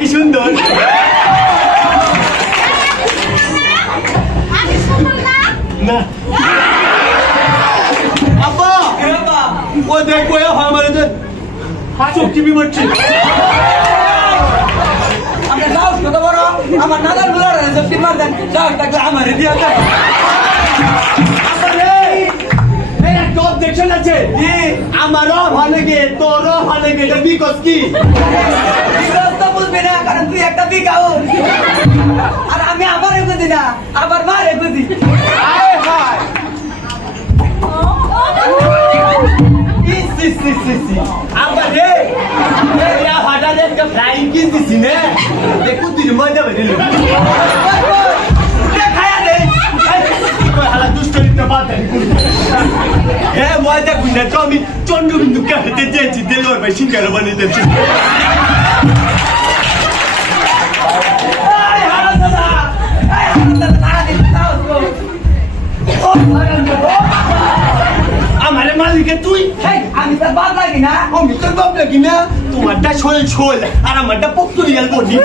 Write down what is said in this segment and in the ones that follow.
কি সুন্দর না আব্বা ও দেখো আমার চোখটি বিমরছে আমরা যাও কত বড় আমার নানার বুলার সত্যি মার দেন যাও তাকে আমারে দিয়া দেন দেখছেন আছে আমারও ভালো গে তোরও ভালো গে এটা বিকজ কি তো বুঝবি না কারণ তুই একটা বিকাও আর আমি আমার বুঝি না আবার মারে বুঝি আমারে হাটারে একটা ফ্লাইং কিস দিছি না দেখো তুই মজা বেরিল খায়া দে হালা দুষ্টরিতে বাদ হ্যাঁ মজা গুন্ডা তো আমি চন্দ্রবিন্দু কাটতে চেয়েছি দেলোর ভাই সিঙ্গার বানিয়ে দিচ্ছি আমারে মালিকে তুই আমি তার বাদ লাগি না আমি তোর বাপ লাগি না তোমারটা ছোল ছোল আর আমারটা পক্তুরিয়াল বডি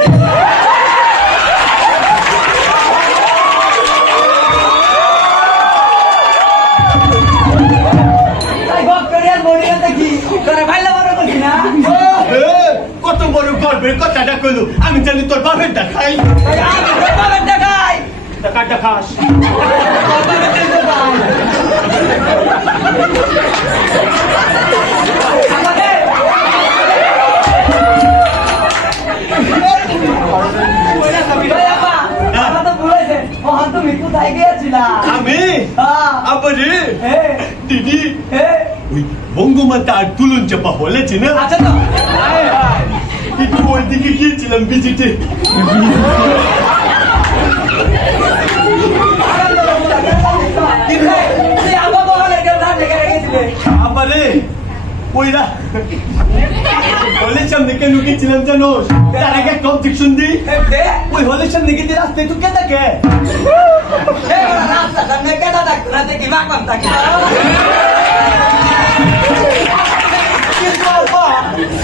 কত বড় গর্বের কথাটা কইলো আমি জানি তোর বাপের দেখাই টাকাটা খাস আমি আবারে দিদি ওই বঙ্গমাতা আর তুলন চাপা বলেছে না আচ্ছা তো কিন্তু ওই দিকে গিয়েছিলাম ভিজিটে আবারে ওইরা হলের সামনে কেন গেছিলাম জানো তার আগে কম্পিটিশন দিই ওই হলের সামনে গিয়ে রাস্তায় তুই কে থাকে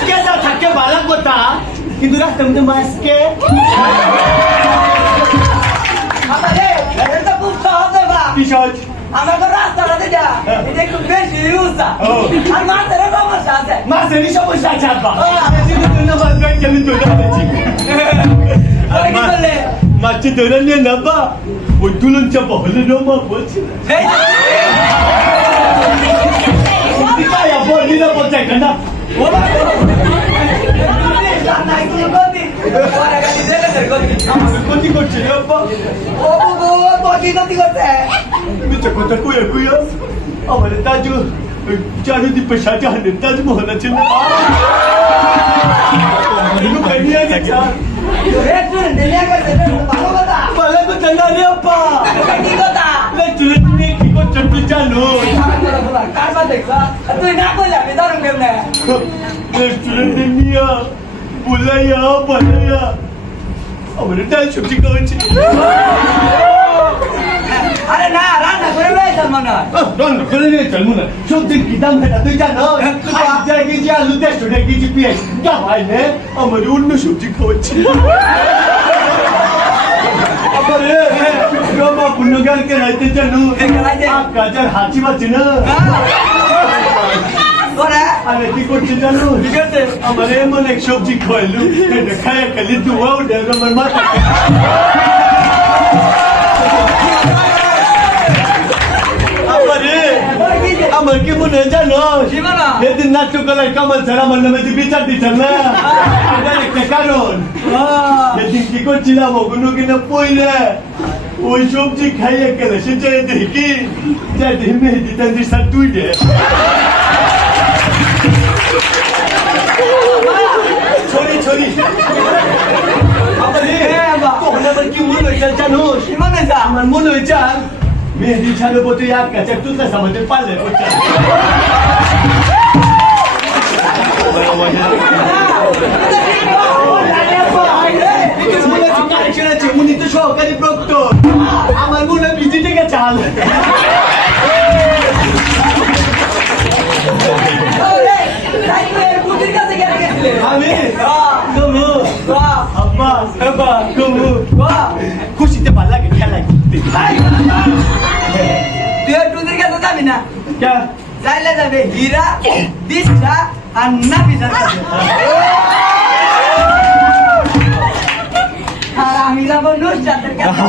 কেসা থাকে ভালো কথা কিন্তু রাস্তার মধ্যে মাস্কে কি সহজ আমরা তো রাস্তাটা দেখা এটা একটু বেশি ইউজ আর মাছের সমস্যা আছে মাছেরই সমস্যা আছে আব্বা মাছ ব্যাগকে আমি ধরে আনেছি মাছটি ধরে নিয়ে নাব্বা ওই তুলন চাপা হলে রমা বলছি না ক্ষতি করছে আব্বা মিথ্যা কথা কুয়া কুয়া আমার তাজু চারুদ্বীপের শাহজাহানের তাজমহল আছে না নিয়ে গেছে ভালো কথা না রে আব্বা রেস্টুরেন্ট নিয়ে কি করছেন তুই জানো তুই না বলে আমি ধরুন কেমনে রেস্টুরেন্টে নিয়ে বুলাইয়া বানাইয়া আমার ডাল সবজি খাওয়াচ্ছি আরে না রান্না করে বেড়াইতাম মনে হয় রান্না করে নিয়ে চলবো না সবজির কি দাম ভেটা তুই জানো কেজি আলু 150 টাকা কেজি পেঁয়াজ ভাই নে আমার অন্য সবজি খাওয়াচ্ছি আরে রমা পুণ্যগানকে রাইতে জানো কাজার হাঁচি বাচ্চি না আরে কি করছে জানো আমার এমন এক সবজি খাওয়াইলু খায় খালি দুয়া উঠে আমার মাথা আমার কি মনে হয় জানো সেদিন নাট্যকলার কামাল স্যার আমার নামে যে বিচার দিচ্ছেন না এটার একটা কারণ সেদিন কি করছিলাম ওগুলো কিনা পইলে ওই সবজি খাইয়ে গেলে সে চাই দেখি কি চাই দেখি মেহেদি তান্দির স্যার তুই দে ছড়ি ছড়ি তখন আমার কি মনে হয়েছে জানো আমার মনে হয়েছে মেহেদি ছাড়ো বলতে এক কাছে তুলতে আমাদের পারলে উনি তো সহকারী প্রক্টর আমার মনে হয় ভিজিটে গেছে হাল আমি যাইলে যাবে হীরা দিশা আর নাফিসার কাছে আর আমি যাবো নুসরাতের কাছে